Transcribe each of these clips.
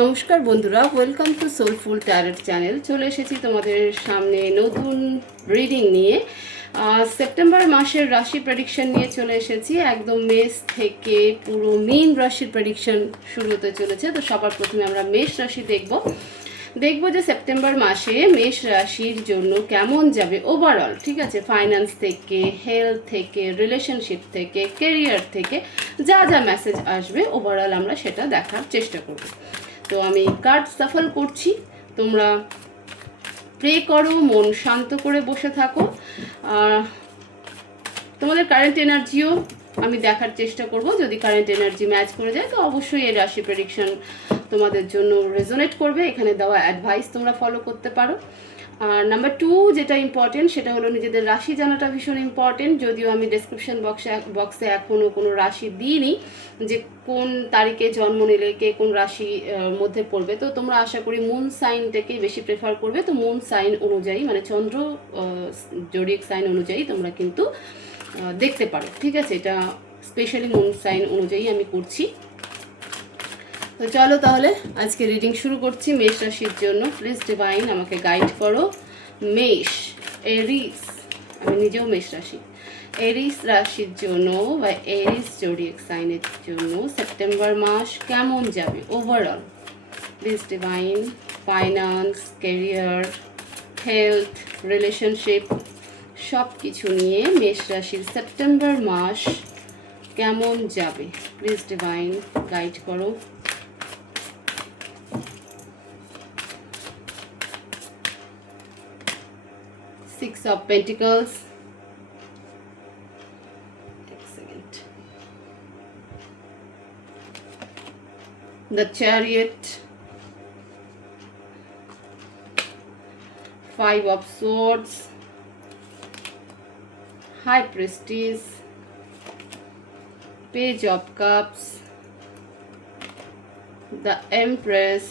নমস্কার বন্ধুরা, welcome to soulful tarot channel. চলে এসেছি তোমাদের সামনে নতুন রিডিং নিয়ে। সেপ্টেম্বর মাসের রাশি প্রেডিকশন নিয়ে চলে এসেছি। একদম মেষ থেকে পুরো মীন রাশির প্রেডিকশন শুরু হতে চলেছে। তো সবার প্রথমে আমরা মেষ রাশি দেখব যে সেপ্টেম্বর মাসে মেষ রাশির জন্য কেমন যাবে ওভারঅল। ঠিক আছে, ফাইন্যান্স থেকে, হেলথ থেকে, রিলেশনশিপ থেকে, কেরিয়ার থেকে যা যা মেসেজ আসবে ওভারঅল আমরা সেটা দেখার চেষ্টা করব। তো আমি কার্ড সাফল করছি, তোমরা প্রে করো, মন শান্ত করে বসে থাকো। তোমাদের কারেন্ট এনার্জিও আমি দেখার চেষ্টা করব। যদি কারেন্ট এনার্জি ম্যাচ করে যায় তো অবশ্যই এই রাশি প্রেডিকশন তোমাদের জন্য রেজোনেট করবে। এখানে দেওয়া অ্যাডভাইস তোমরা ফলো করতে পারো। আর নাম্বার 2 যেটা ইম্পর্টেন্ট সেটা হলো নিজেদের রাশি জানাটা ভীষণ ইম্পর্টেন্ট। যদিও আমি ডেসক্রিপশন বক্সে এখনও কোনো রাশি দিইনি যে কোন তারিখে জন্ম নিলে কে কোন রাশি মধ্যে পড়বে, তো তোমরা আশা করি মুন সাইনটাকেই বেশি প্রেফার করবে। তো মুন সাইন অনুযায়ী মানে চন্দ্র জোডিয়াক সাইন অনুযায়ী তোমরা কিন্তু দেখতে পারো। ঠিক আছে, এটা স্পেশালি মুন সাইন অনুযায়ী আমি করছি। তো চলো তাহলে আজকে রিডিং শুরু করছি মেষ রাশির জন্য। প্লিজ ডিভাইন আমাকে গাইড করো। মেষ, এরিস, আমি নিজেও মেষ রাশি, এরিস রাশির জন্য বা এরিস জোডিয়াক সাইনের জন্য সেপ্টেম্বর মাস কেমন যাবে overall. Please divine, finance, career, health, relationship সব কিছু নিয়ে মেষ রাশির সেপ্টেম্বর মাস কেমন যাবে প্লিজ ডিভাইন গাইড করো। Six of Pentacles, excellent. The Chariot, Five of Swords, High Priestess, Page of Cups, the Empress,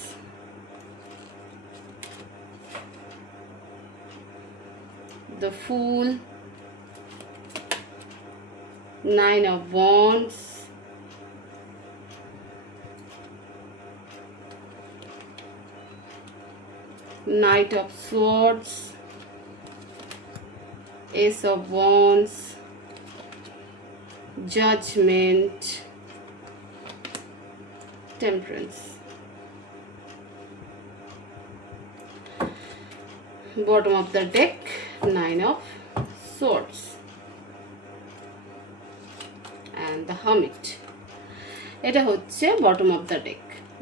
the Fool, Nine of Wands, Knight of Swords, Ace of Wands, Judgment, Temperance. Bottom of the deck, Nine of Swords and the Hermit. এটা হচ্ছে bottom of the deck.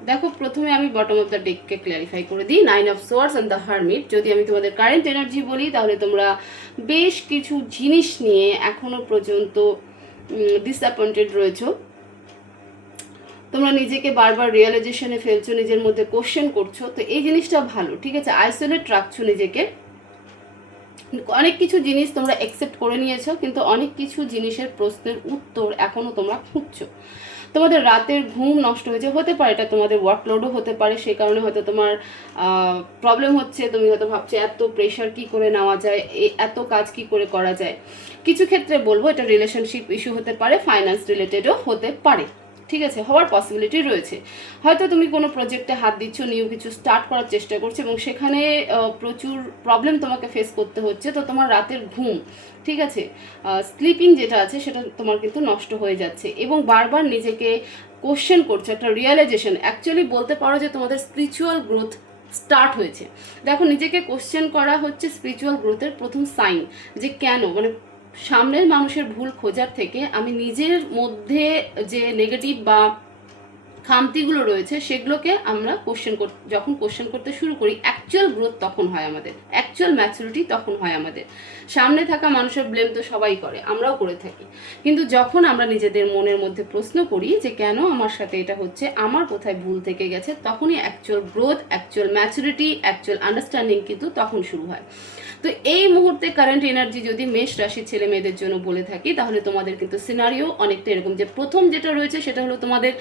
দেখো, প্রথমে আমি bottom of the ডেককে clarify করে দিই। Nine of swords and the hermit. যদি আমি তোমাদের কারেন্ট এনার্জি বলি তাহলে তোমরা বেশ কিছু জিনিস নিয়ে এখনো পর্যন্ত ডিসঅ্যাপয়েন্টেড রয়েছো। তোমরা নিজেকে বারবার রিয়েলাইজেশনে ফেলছো, নিজের মধ্যে কোশ্চেন করছো। তো এই জিনিসটা ভালো, ঠিক আছে, আইসোলেট রাখছো নিজেকে। অনেক কিছু জিনিস তোমরা অ্যাকসেপ্ট করে নিয়েছো, কিন্তু অনেক কিছু জিনিসের প্রশ্নের উত্তর এখনও তোমরা খুঁজছো। তোমাদের রাতের ঘুম নষ্ট হয়েছে, হতে পারে এটা তোমাদের ওয়ার্কলোডও হতে পারে, সেই কারণে হয়তো তোমার প্রবলেম হচ্ছে। তুমি হয়তো ভাবছো এত প্রেশার কি করে নেওয়া যায়, এত কাজ কি করে করা যায়। কিছু ক্ষেত্রে বলবো এটা রিলেশনশিপ ইস্যু হতে পারে, ফাইন্যান্স রিলেটেডও হতে পারে। ঠিক আছে, হওয়ার পসিবিলিটি রয়েছে। হয়তো তুমি কোনো প্রজেক্টে হাত দিচ্ছ, নিউ কিছু স্টার্ট করার চেষ্টা করছো এবং সেখানে প্রচুর প্রবলেম তোমাকে ফেস করতে হচ্ছে। তো তোমার রাতের ঘুম, ঠিক আছে, স্লিপিং যেটা আছে সেটা তোমার কিন্তু নষ্ট হয়ে যাচ্ছে এবং বারবার নিজেকে কোশ্চেন করছো, একটা রিয়েলাইজেশন। অ্যাকচুয়ালি বলতে পারো যে তোমাদের স্পিরিচুয়াল গ্রোথ স্টার্ট হয়েছে। দেখো, নিজেকে কোশ্চেন করা হচ্ছে স্পিরিচুয়াল গ্রোথের প্রথম সাইন। যে কেন, মানে সামনের মানুষের ভুল খোঁজার থেকে আমি নিজের মধ্যে যে নেগেটিভ বা খামতিগুলো রয়েছে সেগুলোকে আমরা যখন কোশ্চেন করতে শুরু করি, অ্যাকচুয়াল গ্রোথ তখন হয় আমাদের, অ্যাকচুয়াল ম্যাচুরিটি তখন হয় আমাদের। সামনে থাকা মানুষের ব্লেম তো সবাই করে, আমরাও করে থাকি, কিন্তু যখন আমরা নিজেদের মনের মধ্যে প্রশ্ন করি যে কেন আমার সাথে এটা হচ্ছে, আমার কোথায় ভুল থেকে গেছে, তখনই actual growth, actual maturity, actual understanding কিন্তু তখন শুরু হয়। তো এই মুহূর্তে কারেন্ট এনার্জি যদি মেষ রাশির ছেলে মেয়েদের জন্য বলে থাকি তাহলে তোমাদের কিন্তু সিনারিও অনেকটা এরকম, যে প্রথম যেটা রয়েছে সেটা হলো তোমাদের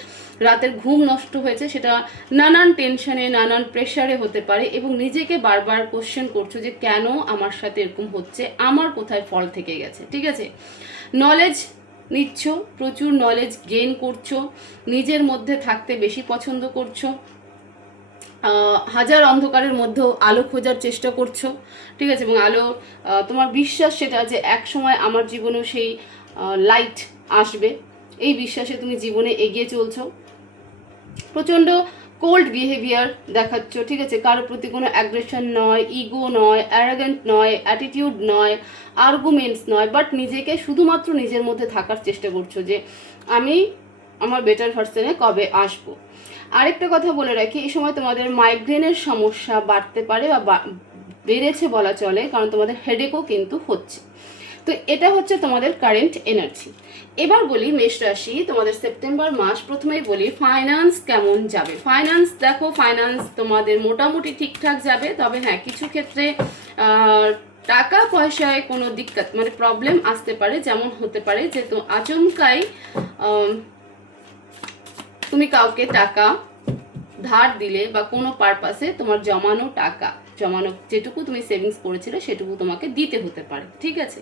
রাতের ঘুম নষ্ট হয়েছে, সেটা নানান টেনশনে, নানান প্রেশারে হতে পারে এবং নিজেকে বারবার কোশ্চেন করছো যে কেন আমার সাথে এরকম হচ্ছে, আমার কোথায় ফল থেকে গেছে। ঠিক আছে, নলেজ নিচ্ছ, প্রচুর নলেজ গেইন করছো, নিজের মধ্যে থাকতে বেশি পছন্দ করছো, হাজার অন্ধকারের মধ্যেও আলো খোঁজার চেষ্টা করছো, ঠিক আছে, এবং আলো তোমার বিশ্বাস সেটা যে এক সময় আমার জীবনেও সেই লাইট আসবে, এই বিশ্বাসে তুমি জীবনে এগিয়ে চলছো। প্রচণ্ড কোল্ড বিহেভিয়ার দেখাচ্ছ, ঠিক আছে, কারোর প্রতি কোনো অ্যাগ্রেশন নয়, ইগো নয়, অ্যারাগেন্ট নয়, অ্যাটিটিউড নয়, আর্গুমেন্টস নয়, বাট নিজেকে শুধুমাত্র নিজের মধ্যে থাকার চেষ্টা করছো যে আমি আমার বেটার ভার্সনে কবে আসবো। আরেকটা কথা বলে রাখি, এই সময় তোমাদের মাইগ্রেনের সমস্যা বাড়তে পারে বা বেড়েছে বলা চলে, কারণ তোমাদের হেডেকও কিন্তু হচ্ছে। তো এটা হচ্ছে তোমাদের কারেন্ট এনার্জি। এবার বলি মেষ রাশি, তোমাদের সেপ্টেম্বর মাস, প্রথমেই বলি ফাইন্যান্স কেমন যাবে। ফাইন্যান্স দেখো, ফাইন্যান্স তোমাদের মোটামুটি ঠিকঠাক যাবে, তবে হ্যাঁ কিছু ক্ষেত্রে টাকা পয়সায় কোনো দিক্কত মানে প্রবলেম আসতে পারে, যেমন হতে পারে যে তো আচমকাই তুমি কাউকে টাকা ধার দিলে বা কোনো পারপাসে তোমার জমানো যেটুকু তুমি সেভিংস করেছিলে সেটুকু তোমাকে দিতে হতে পারে, ঠিক আছে।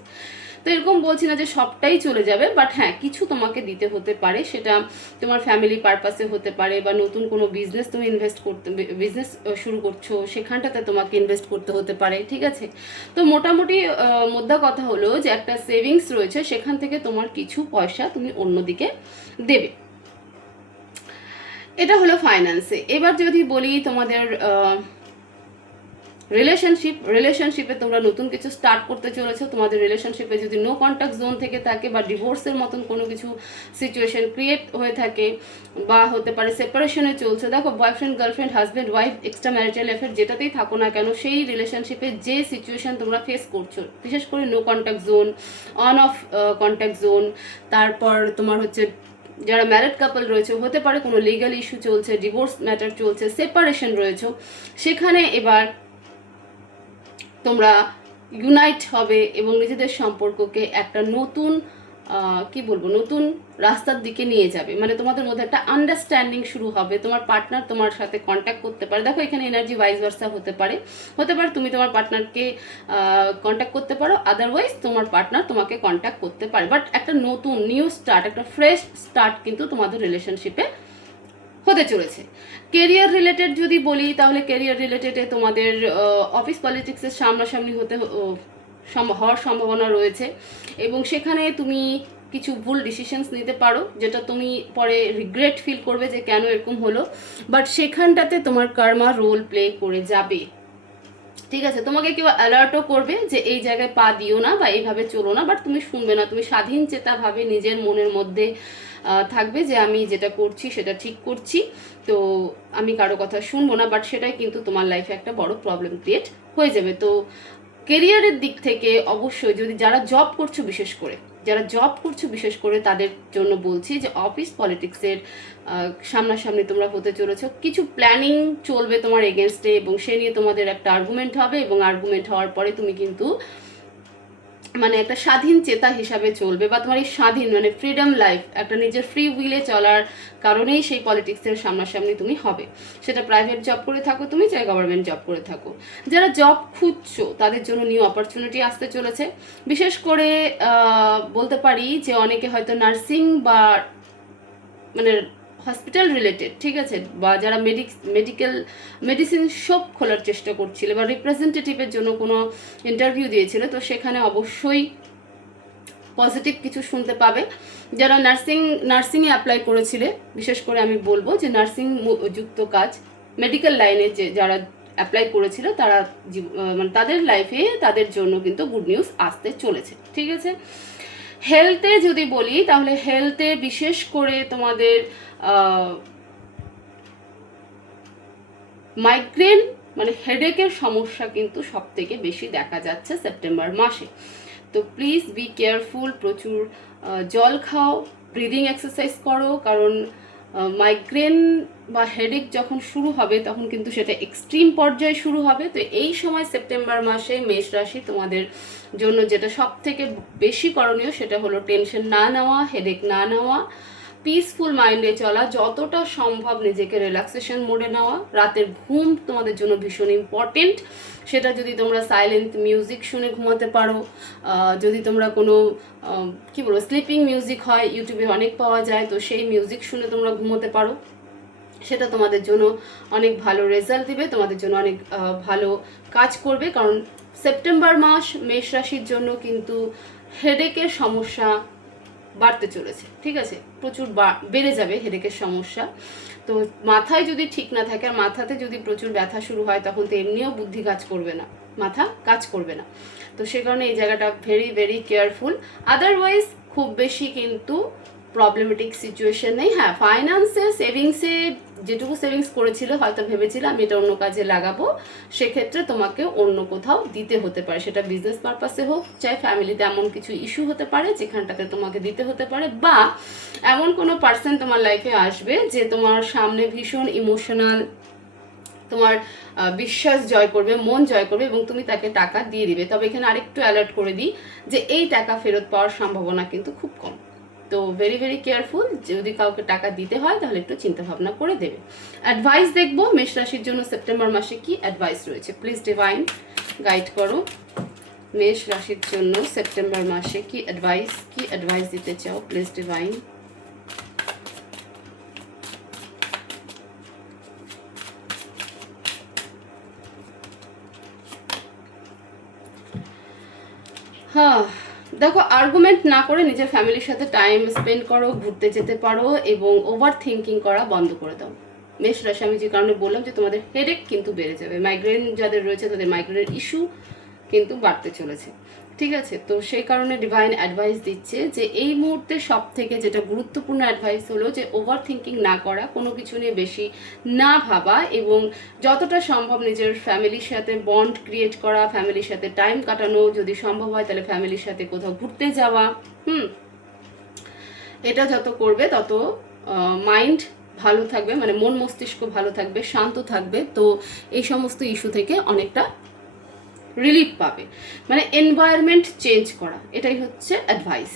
তো এরকম বলছি না যে সবটাই চলে যাবে, বাট হ্যাঁ কিছু তোমাকে দিতে হতে পারে, সেটা তোমার ফ্যামিলি পারপাসে হতে পারে বা নতুন কোনো বিজনেস তুমি বিজনেস শুরু করছো সেখানটাতে তোমাকে ইনভেস্ট করতে হতে পারে, ঠিক আছে। তো মোটামুটি মোদ্দা কথা হলো যে একটা সেভিংস রয়েছে, সেখান থেকে তোমার কিছু পয়সা তুমি অন্যদিকে দেবে। এটা হলো ফাইন্যান্সে। এবার যদি বলি তোমাদের রিলেশনশিপে তোমরা নতুন কিছু স্টার্ট করতে চলেছো, তোমাদের রিলেশনশিপে যদি নো কন্ট্যাক্ট জোন থেকে থাকে বা ডিভোর্সের মতন কোনো কিছু সিচুয়েশন ক্রিয়েট হয়ে থাকে বা হতে পারে সেপারেশনে চলছে, দেখো boyfriend girlfriend husband wife extra marital affair যেটাতেই থাকো না কেন, সেই রিলেশনশিপে যে সিচুয়েশন তোমরা ফেস করছো, বিশেষ করে no contact zone, on off contact zone, তারপর তোমার হচ্ছে যারা ম্যারিড কাপল রয়েছে, হতে পারে কোনো লিগাল ইস্যু চলছে, ডিভোর্স ম্যাটার চলছে, সেপারেশন রয়েছে, সেখানে এবার তোমরা ইউনাইট হবে এবং নিজেদের সম্পর্ককে একটা নতুন নতুন রাস্তার দিকে নিয়ে যাবে। মানে তোমাদের মধ্যে একটা আন্ডারস্ট্যান্ডিং শুরু হবে, তোমার পার্টনার তোমার সাথে কন্ট্যাক্ট করতে পারে, দেখো এখানে এনার্জি ভাইস ভার্সা হতে পারে তুমি তোমার পার্টনারকে কন্ট্যাক্ট করতে পারো, আদারওয়াইজ তোমার পার্টনার তোমাকে কন্ট্যাক্ট করতে পারে, বাট একটা নতুন নিউ স্টার্ট, একটা ফ্রেশ স্টার্ট কিন্তু তোমাদের রিলেশনশিপে হতে চলেছে। কেরিয়ার রিলেটেড যদি বলি, তাহলে কেরিয়ার রিলেটেডে তোমাদের অফিস পলিটিক্সের সামনাসামনি হওয়ার সম্ভাবনা রয়েছে এবং সেখানে তুমি কিছু ভুল ডিসিশনস নিতে পারো, যেটা তুমি পরে রিগ্রেট ফিল করবে যে কেন এরকম হলো, বাট সেখানটাতে তোমার কর্মা রোল প্লে করে যাবে, ঠিক আছে। তোমাকে কেউ অ্যালার্টও করবে যে এই জায়গায় পা দিও না বা এইভাবে চলো না, বাট তুমি শুনবে না, তুমি স্বাধীন চেতাভাবে নিজের মনের মধ্যে থাকবে যে আমি যেটা করছি সেটা ঠিক করছি, তো আমি কারো কথা শুনবো না, বাট সেটাই কিন্তু তোমার লাইফে একটা বড় প্রবলেম ক্রিয়েট হয়ে যাবে। তো কেরিয়ারের দিক থেকে অবশ্যই যদি যারা জব করছো বিশেষ করে তাদের জন্য বলছি যে অফিস পলিটিক্সের সামনাসামনি তোমরা হতে চলেছো, কিছু প্ল্যানিং চলবে তোমার এগেনস্টে এবং সে নিয়ে তোমাদের একটা আর্গুমেন্ট হবে এবং আর্গুমেন্ট হওয়ার পরে তুমি কিন্তু মানে একটা স্বাধীন চেতা হিসাবে চলবে বা তোমার এই স্বাধীন মানে ফ্রিডম লাইফ, একটা নিজের ফ্রি উইলে চলার কারণেই সেই পলিটিক্সের সামনাসামনি তুমি হবে, সেটা প্রাইভেট জব করে থাকো তুমি, চাই গভর্নমেন্ট জব করে থাকো। যারা জব খুঁজছো তাদের জন্য নিউ অপরচুনিটি আসতে চলেছে, বিশেষ করে বলতে পারি যে অনেকে হয়তো নার্সিং বা মানে হসপিটাল রিলেটেড, ঠিক আছে, বা যারা মেডিসিন শপ খোলার চেষ্টা করছিল বা রিপ্রেজেন্টেটিভের জন্য কোনো ইন্টারভিউ দিয়েছিল, তো সেখানে অবশ্যই পজিটিভ কিছু শুনতে পাবে। যারা নার্সিংয়ে অ্যাপ্লাই করেছিলে, বিশেষ করে আমি বলবো যে নার্সিং যুক্ত কাজ মেডিকেল লাইনে যে যারা অ্যাপ্লাই করেছিল তারা মানে তাদের লাইফে তাদের জন্য কিন্তু গুড নিউজ আসতে চলেছে, ঠিক আছে। হেলথে যদি বলি, তাহলে হেলথে বিশেষ করে তোমাদের মাইগ্রেন মানে হেডেকের সমস্যা কিন্তু সব থেকে বেশি দেখা যাচ্ছে সেপ্টেম্বর মাসে। তো প্লিজ বি কেয়ারফুল, প্রচুর জল খাও, ব্রিদিং এক্সারসাইজ করো, কারণ মাইগ্রেন বা হেডেক যখন শুরু হবে তখন কিন্তু সেটা এক্সট্রিম পর্যায়ে শুরু হবে। তো এই সময় সেপ্টেম্বর মাসে মেষ রাশি তোমাদের জন্য যেটা সব থেকে বেশি করণীয় সেটা হলো টেনশন না নেওয়া, হেডেক না নেওয়া, পিসফুল মাইন্ডে চলা, যতটা সম্ভব নিজেকে রিল্যাক্সেশন মোডে নেওয়া, রাতের ঘুম তোমাদের জন্য ভীষণ ইম্পর্টেন্ট, সেটা যদি তোমরা সাইলেন্ট মিউজিক শুনে ঘুমাতে পারো, যদি তোমরা কোনো স্লিপিং মিউজিক হয় ইউটিউবে অনেক পাওয়া যায়, তো সেই মিউজিক শুনে তোমরা ঘুমোতে পারো, সেটা তোমাদের জন্য অনেক ভালো রেজাল্ট দিবে, তোমাদের জন্য অনেক ভালো কাজ করবে। কারণ সেপ্টেম্বর মাস মেষ রাশির জন্য কিন্তু হেডেকের সমস্যা বাড়তে চলেছে, ঠিক আছে, প্রচুর বেড়ে যাবে হেডেকের সমস্যা। তো মাথায় যদি ঠিক না থাকে, আর মাথাতে যদি প্রচুর ব্যথা শুরু হয়, তখন তো এমনিও বুদ্ধি কাজ করবে না, মাথা কাজ করবে না। তো সে কারণে এই জায়গাটা ভেরি ভেরি কেয়ারফুল। আদারওয়াইজ খুব বেশি কিন্তু প্রবলেমেটিক সিচুয়েশন নেই। হ্যাঁ, ফাইন্যান্সে সেভিংসে যেটুকু সেভিংস করেছিল, হয়তো ভেবেছিলাম আমি এটা অন্য কাজে লাগাবো, সেক্ষেত্রে তোমাকে অন্য কোথাও দিতে হতে পারে, সেটা বিজনেস পারপাসে হোক, চাই ফ্যামিলিতে এমন কিছু ইস্যু হতে পারে যেখানটাতে তোমাকে দিতে হতে পারে, বা এমন কোনো পার্সন তোমার লাইফে আসবে যে তোমার সামনে ভীষণ ইমোশনাল, তোমার বিশ্বাস জয় করবে, মন জয় করবে, এবং তুমি তাকে টাকা দিয়ে দিবে। তবে এখানে আরেকটু অ্যালার্ট করে দিই যে এই টাকা ফেরত পাওয়ার সম্ভাবনা কিন্তু খুব কম। তো ভেরি ভেরি কেয়ারফুল, যদি কাউকে টাকা দিতে হয় তাহলে একটু চিন্তা ভাবনা করে দেবে। অ্যাডভাইস দেখবো মেষ রাশির জন্য সেপ্টেম্বর মাসে কি অ্যাডভাইস রয়েছে, প্লিজ ডিভাইন গাইড করো। মেষ রাশির জন্য সেপ্টেম্বর মাসে কি অ্যাডভাইস দিতে চাও, প্লিজ ডিভাইন। হ্যাঁ, দেখো, আর্গুমেন্ট না করে নিজের ফ্যামিলির সাথে টাইম স্পেন্ড করো, ঘুরতে যেতে পারো, এবং ওভার থিঙ্কিং করা বন্ধ করে দাও। মেষ রাশি, আমি যে কারণে বললাম যে তোমাদের হেডেক কিন্তু বেড়ে যাবে, মাইগ্রেন যাদের রয়েছে তাদের মাইগ্রেনের ইস্যু কিন্তু বাড়তে চলেছে, ঠিক আছে। তো সেই কারণে ডিভাইন অ্যাডভাইস দিচ্ছে যে এই মুহূর্তে সব থেকে যেটা গুরুত্বপূর্ণ অ্যাডভাইস হলো যে ওভার থিঙ্কিং না করা, কোনো কিছু নিয়ে বেশি না ভাবা, এবং যতটা সম্ভব নিজের ফ্যামিলির সাথে বন্ড ক্রিয়েট করা, ফ্যামিলির সাথে টাইম কাটানো, যদি সম্ভব হয় তাহলে ফ্যামিলির সাথে কোথাও ঘুরতে যাওয়া। এটা যত করবে তত মাইন্ড ভালো থাকবে, মানে মন মস্তিষ্ক ভালো থাকবে, শান্ত থাকবে। তো এই সমস্ত ইস্যু থেকে অনেকটা রিলিফ পাবে, মানে এনভায়রনমেন্ট চেঞ্জ করা, এটাই হচ্ছে অ্যাডভাইস।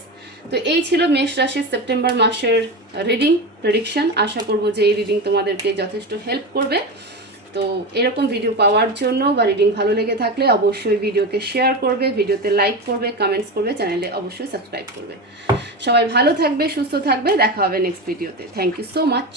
তো এই ছিল মেষ রাশির সেপ্টেম্বর মাসের রিডিং প্রেডিকশন। আশা করব যে এই রিডিং তোমাদেরকে যথেষ্ট হেল্প করবে। তো এরকম ভিডিও পাওয়ার জন্য বা রিডিং ভালো লেগে থাকলে অবশ্যই ভিডিওকে শেয়ার করবে, ভিডিওতে লাইক করবে, কমেন্টস করবে, চ্যানেলে অবশ্যই সাবস্ক্রাইব করবে। সবাই ভালো থাকবে, সুস্থ থাকবে, দেখা হবে নেক্সট ভিডিওতে। Thank you so much.